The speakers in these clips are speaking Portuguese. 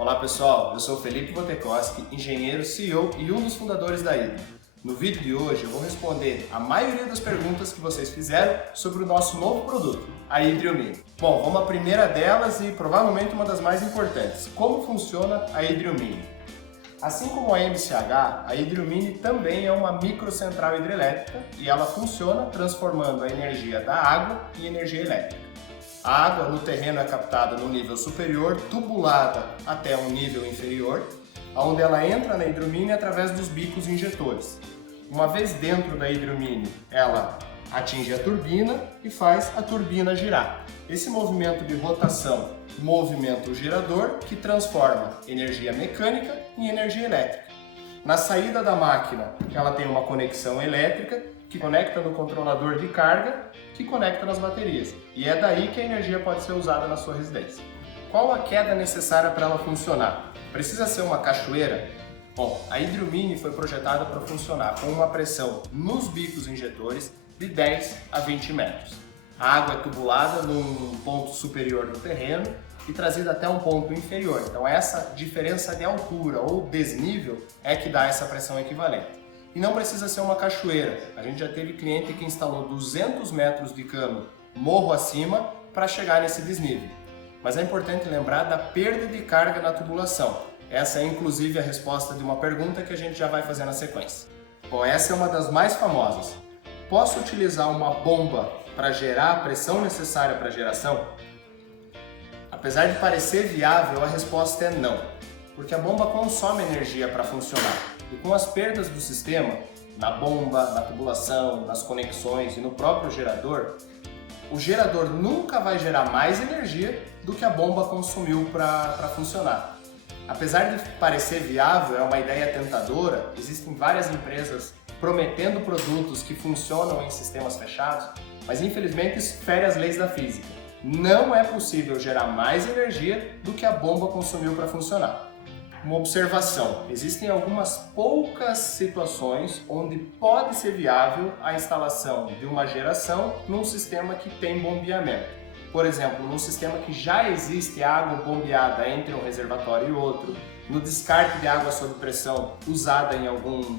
Olá pessoal, eu sou Felipe Botekoski, engenheiro, CEO e um dos fundadores da Hydro. No vídeo de hoje eu vou responder a maioria das perguntas que vocês fizeram sobre o nosso novo produto, a Hydro Mini. Bom, vamos à primeira delas e provavelmente uma das mais importantes. Como funciona a Hydro Mini? Assim como a MCH, a Hydro Mini também é uma microcentral hidrelétrica e ela funciona transformando a energia da água em energia elétrica. A água no terreno é captada no nível superior, tubulada até um nível inferior, onde ela entra na Hydro Mini através dos bicos injetores. Uma vez dentro da Hydro Mini, ela atinge a turbina e faz a turbina girar. Esse movimento de rotação movimenta o gerador, que transforma energia mecânica em energia elétrica. Na saída da máquina, ela tem uma conexão elétrica que conecta no controlador de carga, que conecta nas baterias. E é daí que a energia pode ser usada na sua residência. Qual a queda necessária para ela funcionar? Precisa ser uma cachoeira? Bom, a Hydro Mini foi projetada para funcionar com uma pressão nos bicos injetores de 10 a 20 metros. A água é tubulada num ponto superior do terreno e trazida até um ponto inferior. Então essa diferença de altura ou desnível é que dá essa pressão equivalente. E não precisa ser uma cachoeira. A gente já teve cliente que instalou 200 metros de cano morro acima para chegar nesse desnível. Mas é importante lembrar da perda de carga na tubulação. Essa é inclusive a resposta de uma pergunta que a gente já vai fazer na sequência. Bom, essa é uma das mais famosas. Posso utilizar uma bomba para gerar a pressão necessária para a geração? Apesar de parecer viável, a resposta é não, porque a bomba consome energia para funcionar. E com as perdas do sistema, na bomba, na tubulação, nas conexões e no próprio gerador, o gerador nunca vai gerar mais energia do que a bomba consumiu para funcionar. Apesar de parecer viável, é uma ideia tentadora, existem várias empresas prometendo produtos que funcionam em sistemas fechados, mas infelizmente isso fere as leis da física. Não é possível gerar mais energia do que a bomba consumiu para funcionar. Uma observação: existem algumas poucas situações onde pode ser viável a instalação de uma geração num sistema que tem bombeamento. Por exemplo, num sistema que já existe água bombeada entre um reservatório e outro, no descarte de água sob pressão usada em algum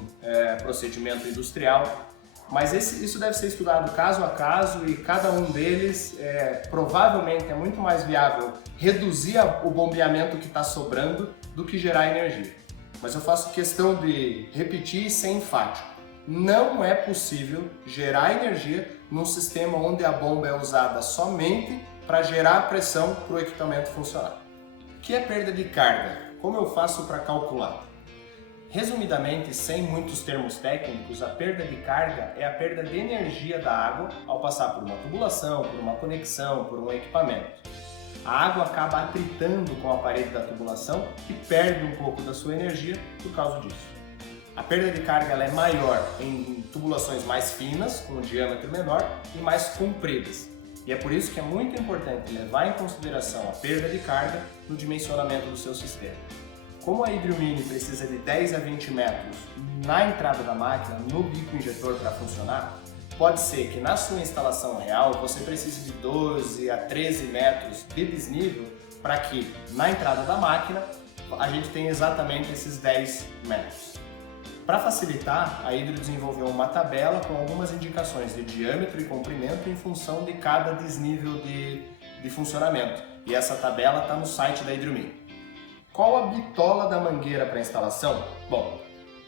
procedimento industrial. Mas isso deve ser estudado caso a caso e cada um deles provavelmente é muito mais viável reduzir o bombeamento que está sobrando do que gerar energia. Mas eu faço questão de repetir e ser enfático. Não é possível gerar energia num sistema onde a bomba é usada somente para gerar pressão para o equipamento funcionar. O que é perda de carga? Como eu faço para calcular? Resumidamente, sem muitos termos técnicos, a perda de carga é a perda de energia da água ao passar por uma tubulação, por uma conexão, por um equipamento. A água acaba atritando com a parede da tubulação e perde um pouco da sua energia por causa disso. A perda de carga ela é maior em tubulações mais finas, com um diâmetro menor, e mais compridas. E é por isso que é muito importante levar em consideração a perda de carga no dimensionamento do seu sistema. Como a Hydro Mini precisa de 10 a 20 metros na entrada da máquina, no bico injetor para funcionar, pode ser que na sua instalação real você precise de 12 a 13 metros de desnível para que na entrada da máquina a gente tenha exatamente esses 10 metros. Para facilitar, a Hydro desenvolveu uma tabela com algumas indicações de diâmetro e comprimento em função de cada desnível de funcionamento. E essa tabela está no site da Hydro Mini. Qual a bitola da mangueira para instalação? Bom,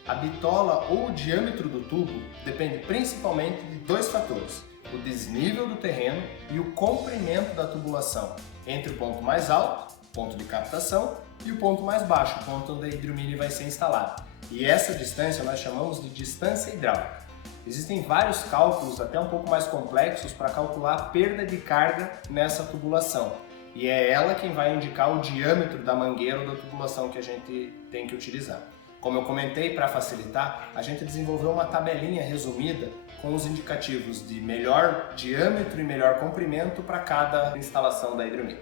a bitola ou o diâmetro do tubo depende principalmente de dois fatores: o desnível do terreno e o comprimento da tubulação entre o ponto mais alto, ponto de captação, e o ponto mais baixo, o ponto onde a Hydro Mini vai ser instalada. E essa distância nós chamamos de distância hidráulica. Existem vários cálculos, até um pouco mais complexos, para calcular a perda de carga nessa tubulação. E é ela quem vai indicar o diâmetro da mangueira ou da tubulação que a gente tem que utilizar. Como eu comentei, para facilitar, a gente desenvolveu uma tabelinha resumida com os indicativos de melhor diâmetro e melhor comprimento para cada instalação da Hydro Mini.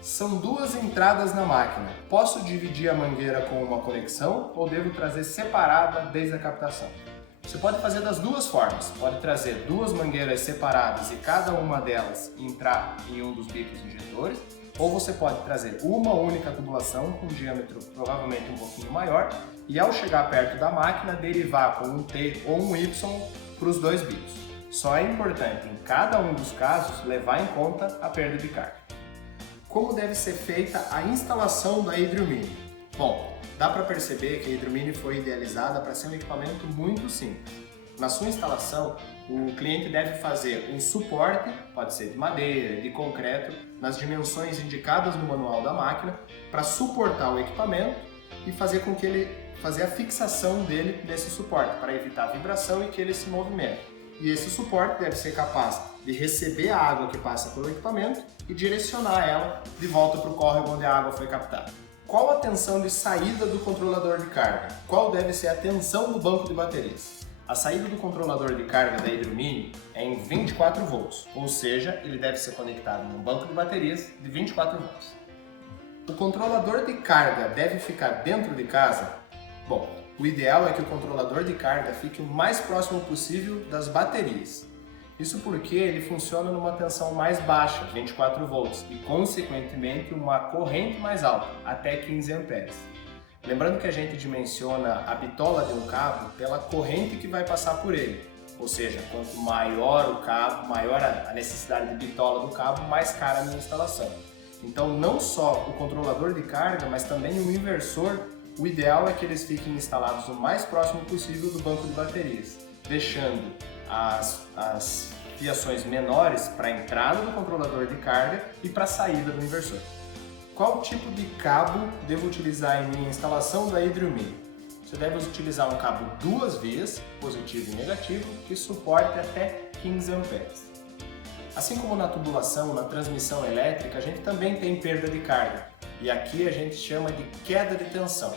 São duas entradas na máquina. Posso dividir a mangueira com uma conexão ou devo trazer separada desde a captação? Você pode fazer das duas formas, pode trazer duas mangueiras separadas e cada uma delas entrar em um dos bicos injetores, ou você pode trazer uma única tubulação com um diâmetro provavelmente um pouquinho maior e ao chegar perto da máquina derivar com um T ou um Y para os dois bicos. Só é importante em cada um dos casos levar em conta a perda de carga. Como deve ser feita a instalação da Hydrio Mini? Bom, dá para perceber que a Hydrio Mini foi idealizada para ser um equipamento muito simples. Na sua instalação, o cliente deve fazer um suporte, pode ser de madeira, de concreto, nas dimensões indicadas no manual da máquina, para suportar o equipamento e fazer com que ele fazer a fixação dele nesse suporte, para evitar a vibração e que ele se movimente. E esse suporte deve ser capaz de receber a água que passa pelo equipamento e direcionar ela de volta para o córrego onde a água foi captada. Qual a tensão de saída do controlador de carga? Qual deve ser a tensão do banco de baterias? A saída do controlador de carga da Hydrio Mini é em 24 volts, ou seja, ele deve ser conectado num banco de baterias de 24 volts. O controlador de carga deve ficar dentro de casa? Bom, o ideal é que o controlador de carga fique o mais próximo possível das baterias. Isso porque ele funciona numa tensão mais baixa, 24 volts, e consequentemente uma corrente mais alta, até 15 amperes. Lembrando que a gente dimensiona a bitola de um cabo pela corrente que vai passar por ele. Ou seja, quanto maior o cabo, maior a necessidade de bitola do cabo, mais cara a minha instalação. Então não só o controlador de carga, mas também o inversor, o ideal é que eles fiquem instalados o mais próximo possível do banco de baterias, deixando as fiações menores para a entrada do controlador de carga e para a saída do inversor. Qual tipo de cabo devo utilizar em minha instalação da Hydrio Mini? Você deve utilizar um cabo duas vias, positivo e negativo, que suporte até 15 amperes. Assim como na tubulação, na transmissão elétrica, a gente também tem perda de carga. E aqui a gente chama de queda de tensão.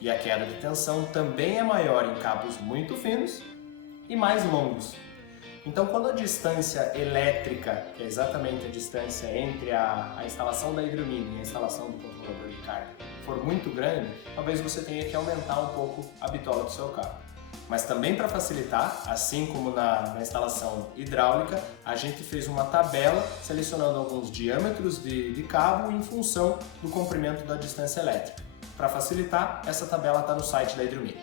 E a queda de tensão também é maior em cabos muito finos e mais longos. Então, quando a distância elétrica, que é exatamente a distância entre a instalação da Hydrio Mini e a instalação do controlador de carga, for muito grande, talvez você tenha que aumentar um pouco a bitola do seu cabo. Mas também para facilitar, assim como na instalação hidráulica, a gente fez uma tabela selecionando alguns diâmetros de cabo em função do comprimento da distância elétrica. Para facilitar, essa tabela está no site da Hydrio Mini.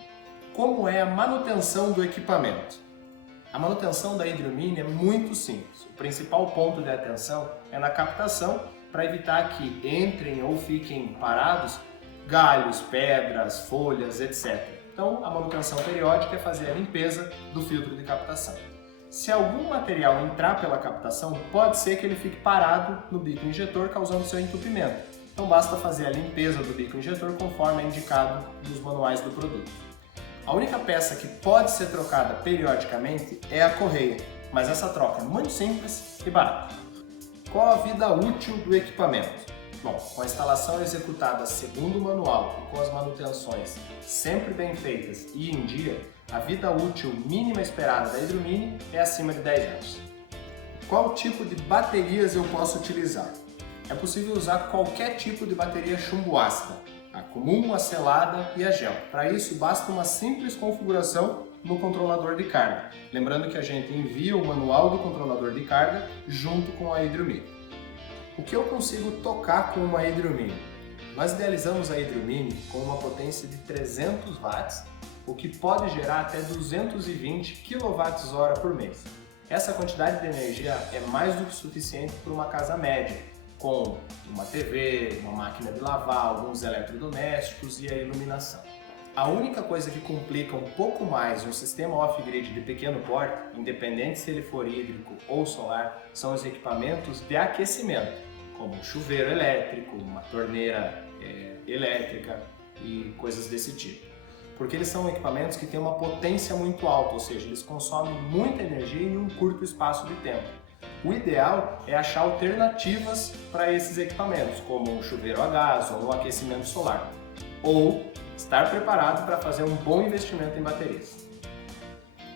Como é a manutenção do equipamento? A manutenção da Hydrio Mini é muito simples. O principal ponto de atenção é na captação para evitar que entrem ou fiquem parados galhos, pedras, folhas, etc. Então, a manutenção periódica é fazer a limpeza do filtro de captação. Se algum material entrar pela captação, pode ser que ele fique parado no bico injetor, causando seu entupimento. Então, basta fazer a limpeza do bico injetor conforme é indicado nos manuais do produto. A única peça que pode ser trocada periodicamente é a correia, mas essa troca é muito simples e barata. Qual a vida útil do equipamento? Bom, com a instalação executada segundo o manual e com as manutenções sempre bem feitas e em dia, a vida útil mínima esperada da Hydrio Mini é acima de 10 anos. Qual tipo de baterias eu posso utilizar? É possível usar qualquer tipo de bateria chumbo ácida, a comum, a selada e a gel. Para isso, basta uma simples configuração no controlador de carga. Lembrando que a gente envia o manual do controlador de carga junto com a Hydrio Mini. O que eu consigo tocar com uma Hydrio Mini? Nós idealizamos a Hydrio Mini com uma potência de 300 watts, o que pode gerar até 220 kWh por mês. Essa quantidade de energia é mais do que suficiente para uma casa média, com uma TV, uma máquina de lavar, alguns eletrodomésticos e a iluminação. A única coisa que complica um pouco mais um sistema off-grid de pequeno porte, independente se ele for hídrico ou solar, são os equipamentos de aquecimento, como um chuveiro elétrico, uma torneira elétrica e coisas desse tipo. Porque eles são equipamentos que têm uma potência muito alta, ou seja, eles consomem muita energia em um curto espaço de tempo. O ideal é achar alternativas para esses equipamentos, como um chuveiro a gás ou um aquecimento solar, ou estar preparado para fazer um bom investimento em baterias.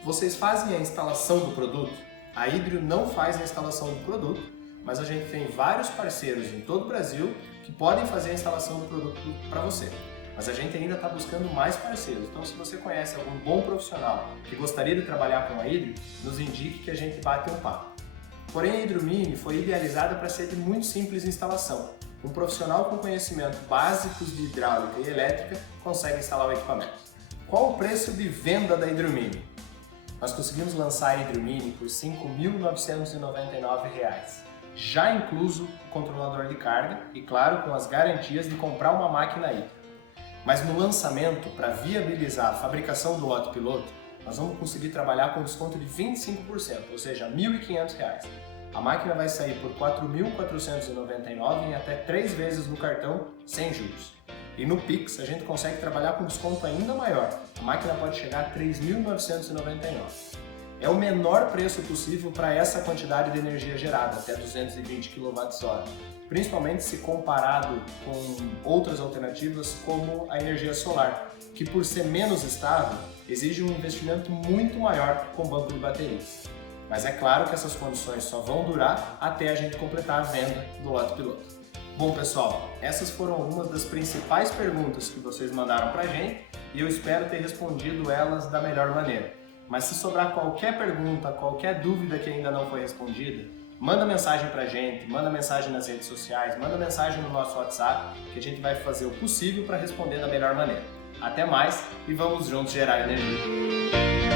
Vocês fazem a instalação do produto? A Hydrio não faz a instalação do produto, mas a gente tem vários parceiros em todo o Brasil que podem fazer a instalação do produto para você. mas a gente ainda está buscando mais parceiros. Então, se você conhece algum bom profissional que gostaria de trabalhar com a Hydro, nos indique que a gente bate um papo. Porém, a Hydro Mini foi idealizada para ser de muito simples instalação. Um profissional com conhecimentos básicos de hidráulica e elétrica consegue instalar o equipamento. Qual o preço de venda da Hydro Mini? Nós conseguimos lançar a Hydro Mini por R$ 5.999, já incluso o controlador de carga e, claro, com as garantias de comprar uma máquina Hydro. Mas no lançamento, para viabilizar a fabricação do lote piloto, nós vamos conseguir trabalhar com desconto de 25%, ou seja, R$ 1.500. A máquina vai sair por R$ 4.499 em até 3 vezes no cartão, sem juros. E no Pix a gente consegue trabalhar com desconto ainda maior. A máquina pode chegar a R$ 3.999. É o menor preço possível para essa quantidade de energia gerada, até 220 kWh, principalmente se comparado com outras alternativas como a energia solar, que por ser menos estável, exige um investimento muito maior com banco de baterias. Mas é claro que essas condições só vão durar até a gente completar a venda do lote piloto. Bom pessoal, essas foram algumas das principais perguntas que vocês mandaram pra gente e eu espero ter respondido elas da melhor maneira. Mas se sobrar qualquer pergunta, qualquer dúvida que ainda não foi respondida, manda mensagem pra gente, manda mensagem nas redes sociais, manda mensagem no nosso WhatsApp que a gente vai fazer o possível para responder da melhor maneira. Até mais e vamos juntos gerar energia!